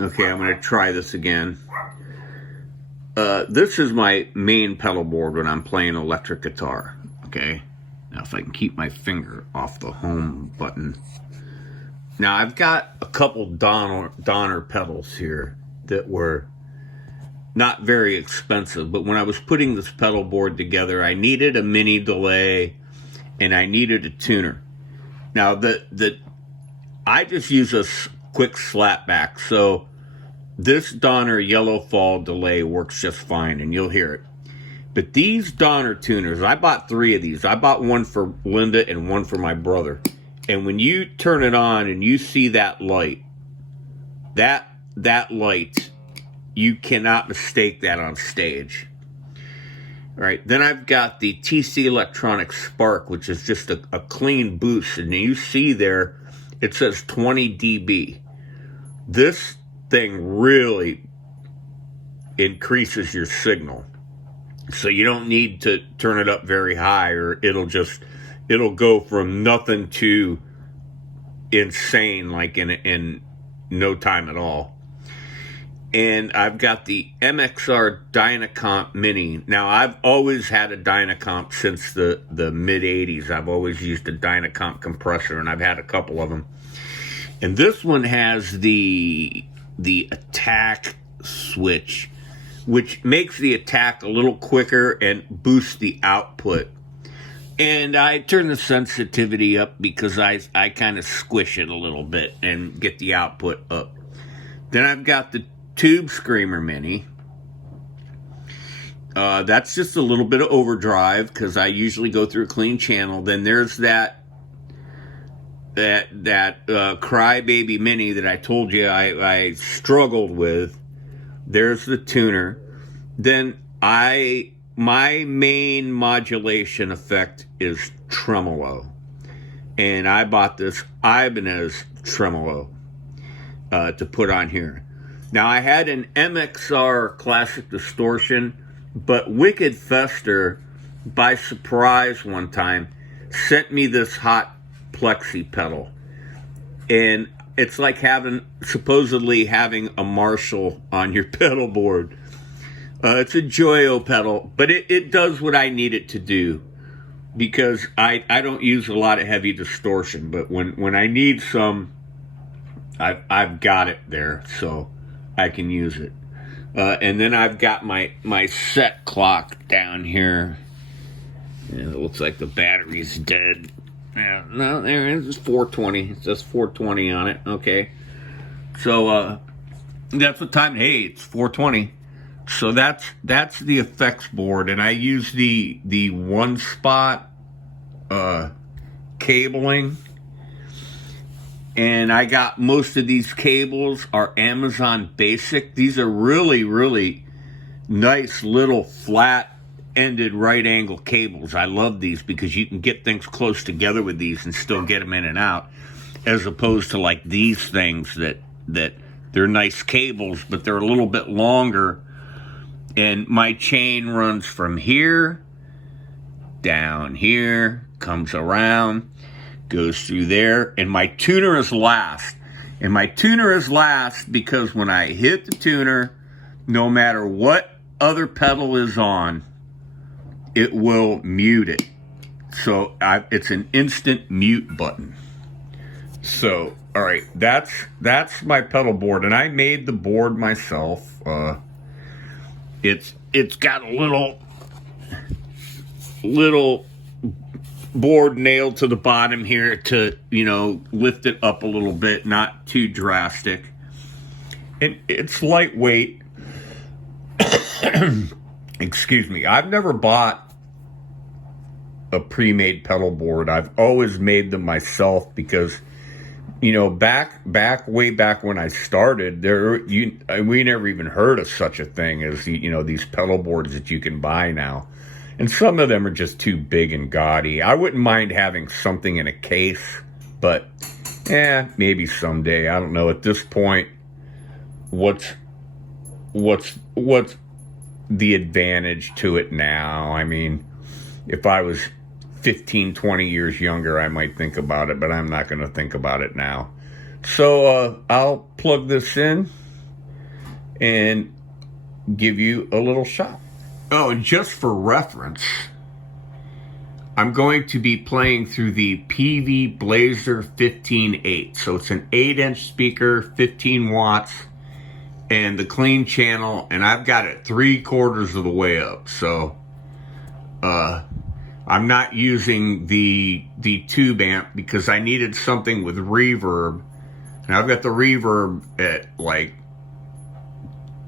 Okay, I'm going to try this again. This is my main pedal board when I'm playing electric guitar. Okay, now if I can keep my finger off the home button. Now I've got a couple Donner pedals here that were not very expensive, but when I was putting this pedal board together, I needed a mini delay and I needed a tuner. Now I just use a quick slapback, so this Donner Yellow Fall delay works just fine, and you'll hear it. But these Donner tuners, I bought 3 of these. I bought one for Linda and one for my brother. And when you turn it on and you see that light, that light, you cannot mistake that on stage. All right, then I've got the TC Electronics Spark, which is just a clean boost. And you see there, it says 20 dB. This thing really increases your signal. So you don't need to turn it up very high, or it'll go from nothing to insane like in no time at all. And I've got the MXR Dynacomp Mini. Now, I've always had a Dynacomp since the mid 80s. I've always used a Dynacomp compressor, and I've had a couple of them. And this one has the attack switch, which makes the attack a little quicker and boosts the output. And I turn the sensitivity up because I kind of squish it a little bit and get the output up. Then I've got the Tube Screamer Mini. That's just a little bit of overdrive because I usually go through a clean channel. Then there's that Crybaby Mini that I told you I struggled with. There's the tuner. Then my main modulation effect is tremolo, and I bought this Ibanez tremolo to put on here. Now, I had an MXR Classic Distortion, but Wicked Fester, by surprise one time, sent me this hot plexi pedal. And it's like supposedly having a Marshall on your pedal board. It's a Joyo pedal, but it does what I need it to do, because I don't use a lot of heavy distortion, but when I need some, I've got it there, so I can use it. And then I've got my set clock down here. And it looks like the battery's dead. Yeah, no, there it is. It's 420. It says 420 on it. Okay. So that's what time. Hey, it's 420. So that's the effects board, and I use the one spot cabling. And I got most of these cables are Amazon Basic. These are really, really nice little flat-ended right-angle cables. I love these because you can get things close together with these and still get them in and out, as opposed to like these things that they're nice cables, but they're a little bit longer. And my chain runs from here, down here, comes around, goes through there, and my tuner is last. And my tuner is last because when I hit the tuner, no matter what other pedal is on, it will mute it. So it's an instant mute button. So, all right, that's my pedal board, and I made the board myself. It's got a little board nailed to the bottom here to, lift it up a little bit, not too drastic. And it's lightweight. Excuse me. I've never bought a pre-made pedal board. I've always made them myself because, way back when I started, we never even heard of such a thing as these pedal boards that you can buy now. And some of them are just too big and gaudy. I wouldn't mind having something in a case, but maybe someday. I don't know. At this point, what's the advantage to it now? I mean, if I was 15, 20 years younger, I might think about it, but I'm not going to think about it now. So I'll plug this in, and give you a little shot. Oh, and just for reference, I'm going to be playing through the Peavey Blazer 15-8. So it's an 8-inch speaker, 15 watts, and the clean channel, and I've got it 3/4 of the way up. So I'm not using the tube amp because I needed something with reverb. And I've got the reverb at like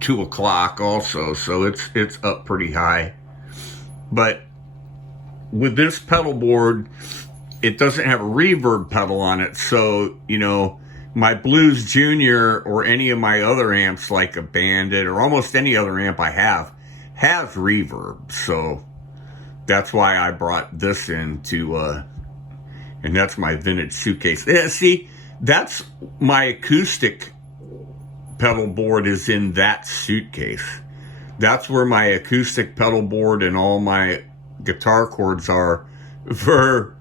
2 o'clock also, so it's up pretty high. But with this pedal board, it doesn't have a reverb pedal on it, so you know, my Blues Junior or any of my other amps like a Bandit or almost any other amp I have has reverb. So that's why I brought this into and that's my vintage suitcase. Yeah, see, that's my acoustic pedal board is in that suitcase. That's where my acoustic pedal board and all my guitar chords are for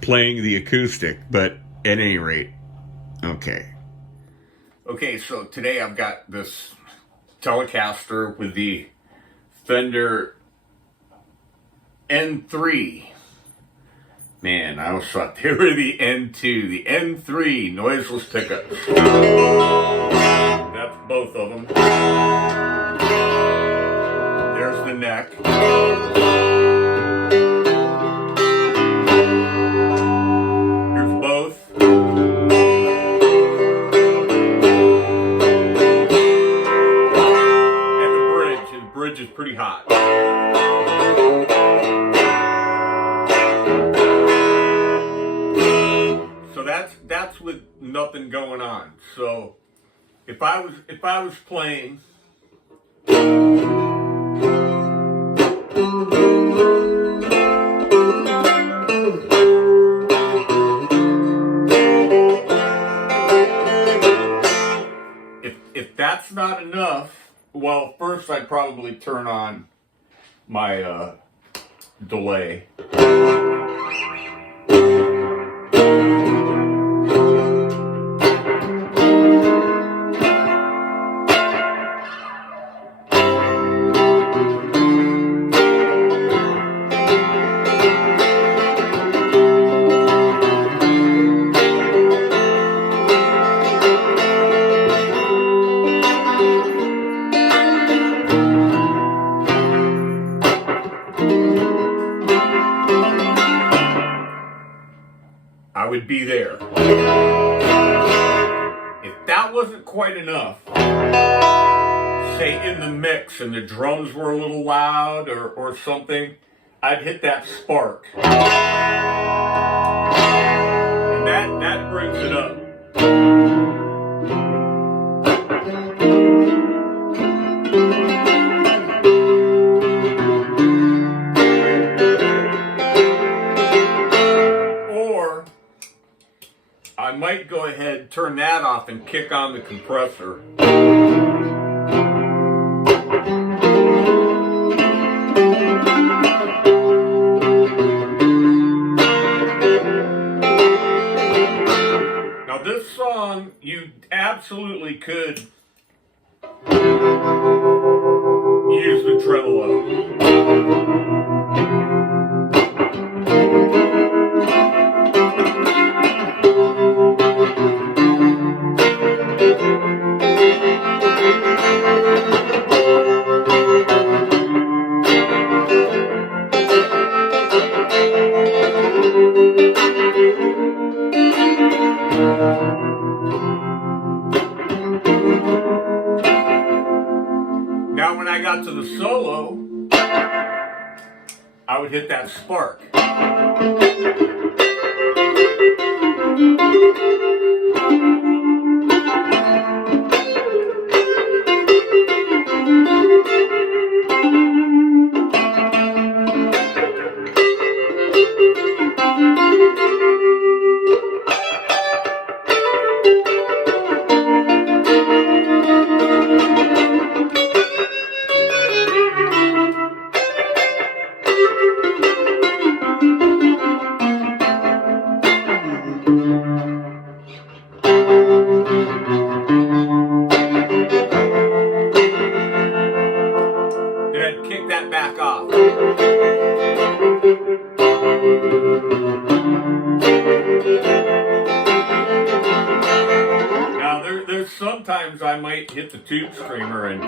playing the acoustic. But at any rate, okay, so today I've got this Telecaster with the Fender N3. Man, I always thought they were the N2. The N3 noiseless pickups. That's both of them. There's the neck. Here's both. And the bridge. The bridge is pretty hot. That's with nothing going on. So if I was playing if that's not enough, well, first I'd probably turn on my delay. I would be there. If that wasn't quite enough, say in the mix and the drums were a little loud or something, I'd hit that spark. And that brings it up. I might go ahead, turn that off, and kick on the compressor. Now this song, you absolutely could use the tremolo. Now when I got to the solo, I would hit that spark. Because sometimes I might hit the tube screamer and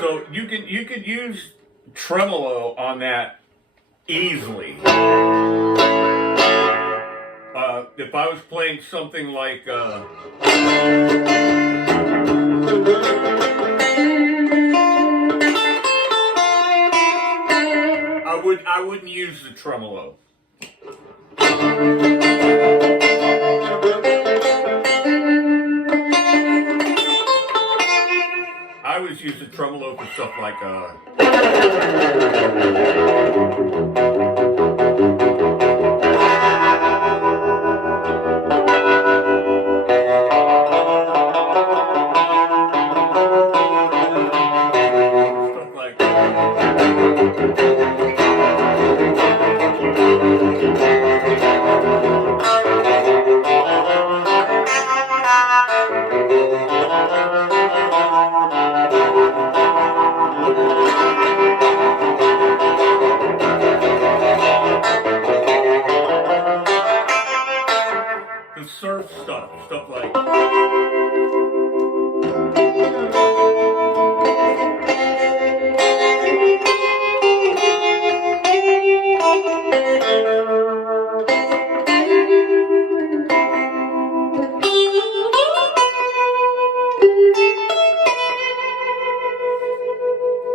so you could use tremolo on that easily. If I was playing something like I wouldn't use the tremolo. I always use the tremolo for stuff like the surf stuff like.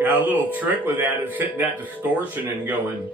Now, a little trick with that is hitting that distortion and going.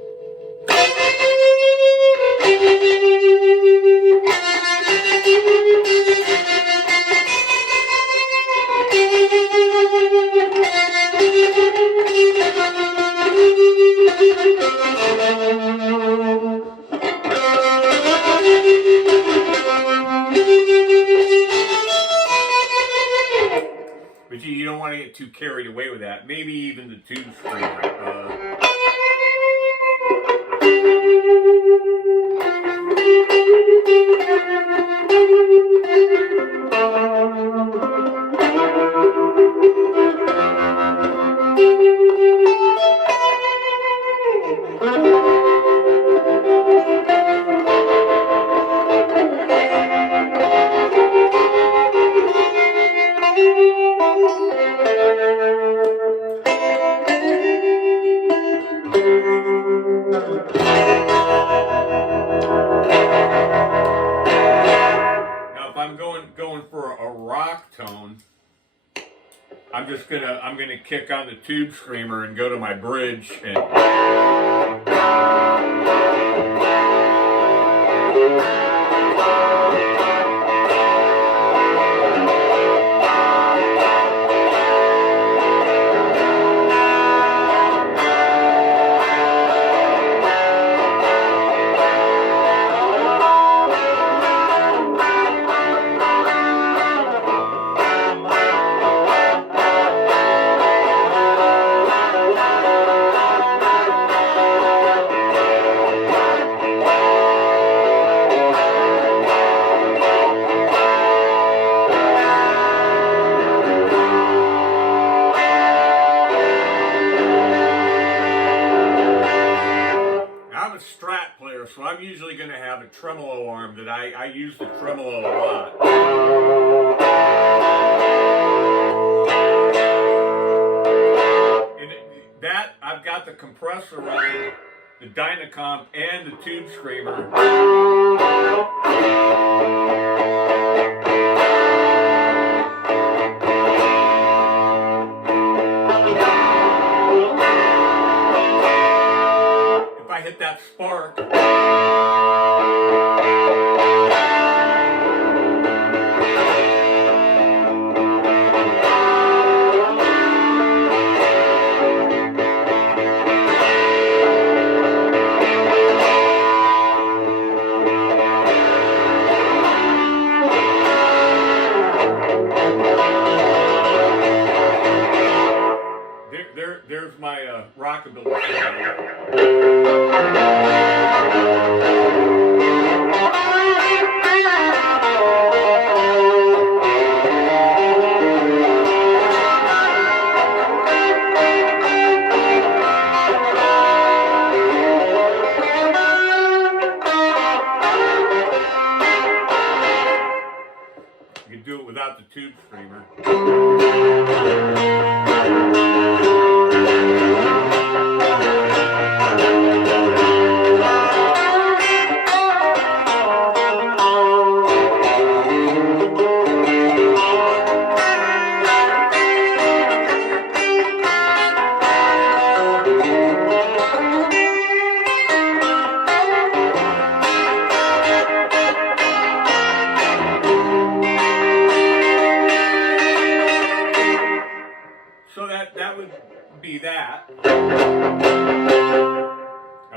But you don't want to get too carried away with that. Maybe even the tube screamer. Going for a rock tone, I'm gonna kick on the tube screamer and go to my bridge and Strat player, so I'm usually going to have a tremolo arm that I use the tremolo a lot. And that, I've got the compressor running, the Dynacomp and the tube screamer. Hit that spark. tube screamer. So that would be that. Now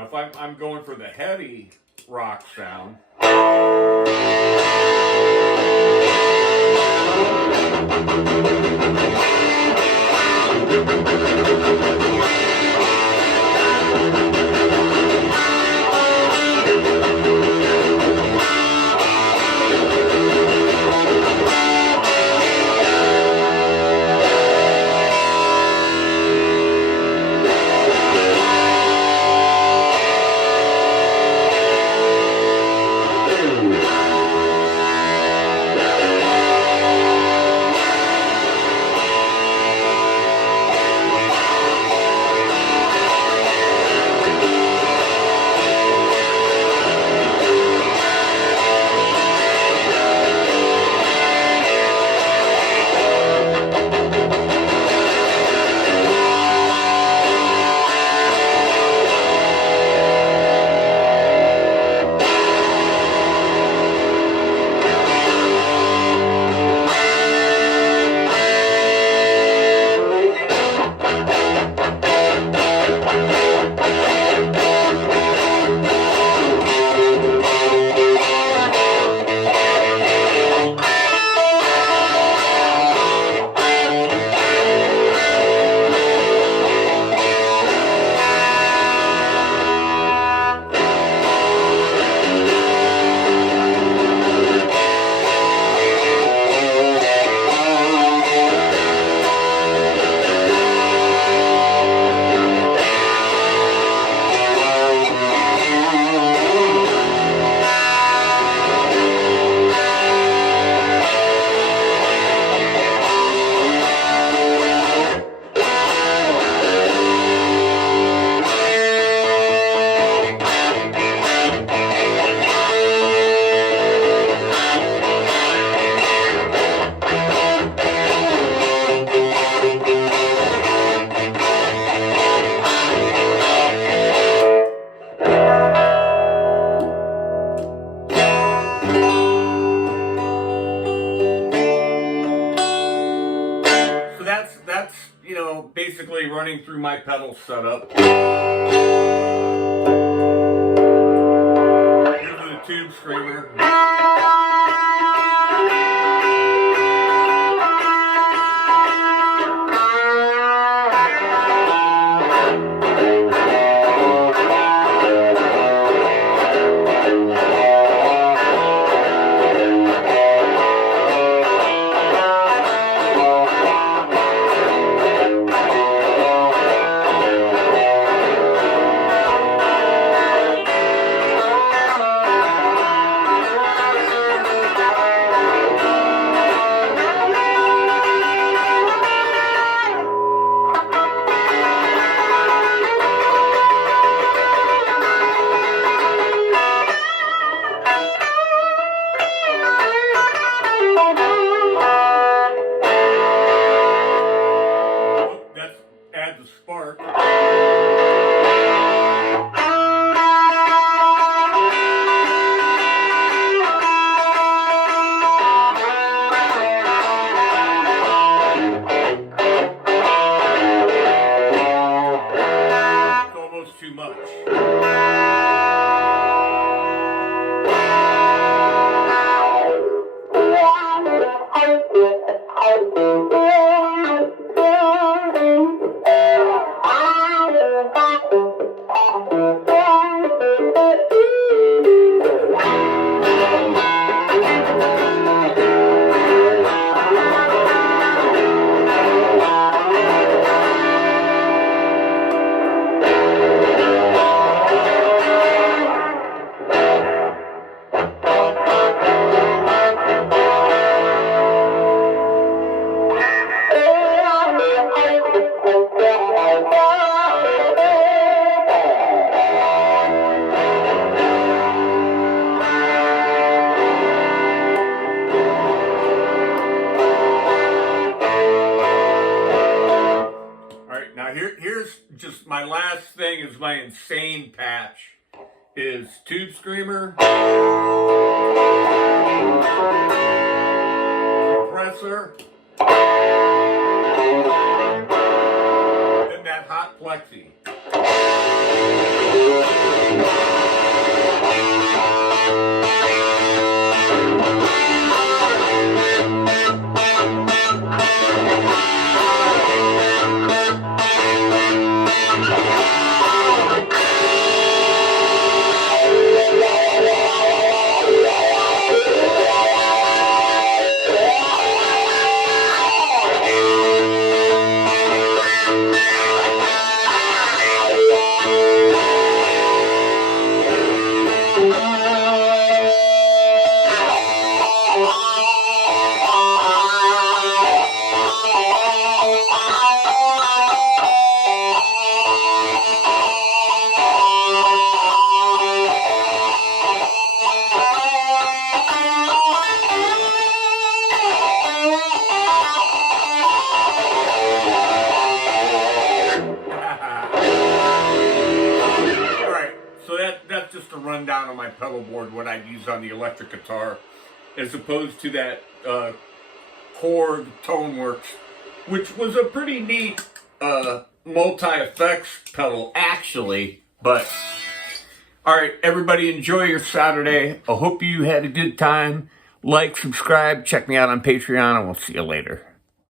if I'm going for the heavy rock sound. That's basically running through my pedal setup. Here's the tube screamer. Adds a spark. It's almost too much. my last thing is my insane patch. Is Tube Screamer, compressor, and that hot plexi. That's just a rundown on my pedal board, what I'd use on the electric guitar, as opposed to that Korg Toneworks, which was a pretty neat multi-effects pedal, actually. But, alright, everybody enjoy your Saturday. I hope you had a good time. Like, subscribe, check me out on Patreon, and we'll see you later.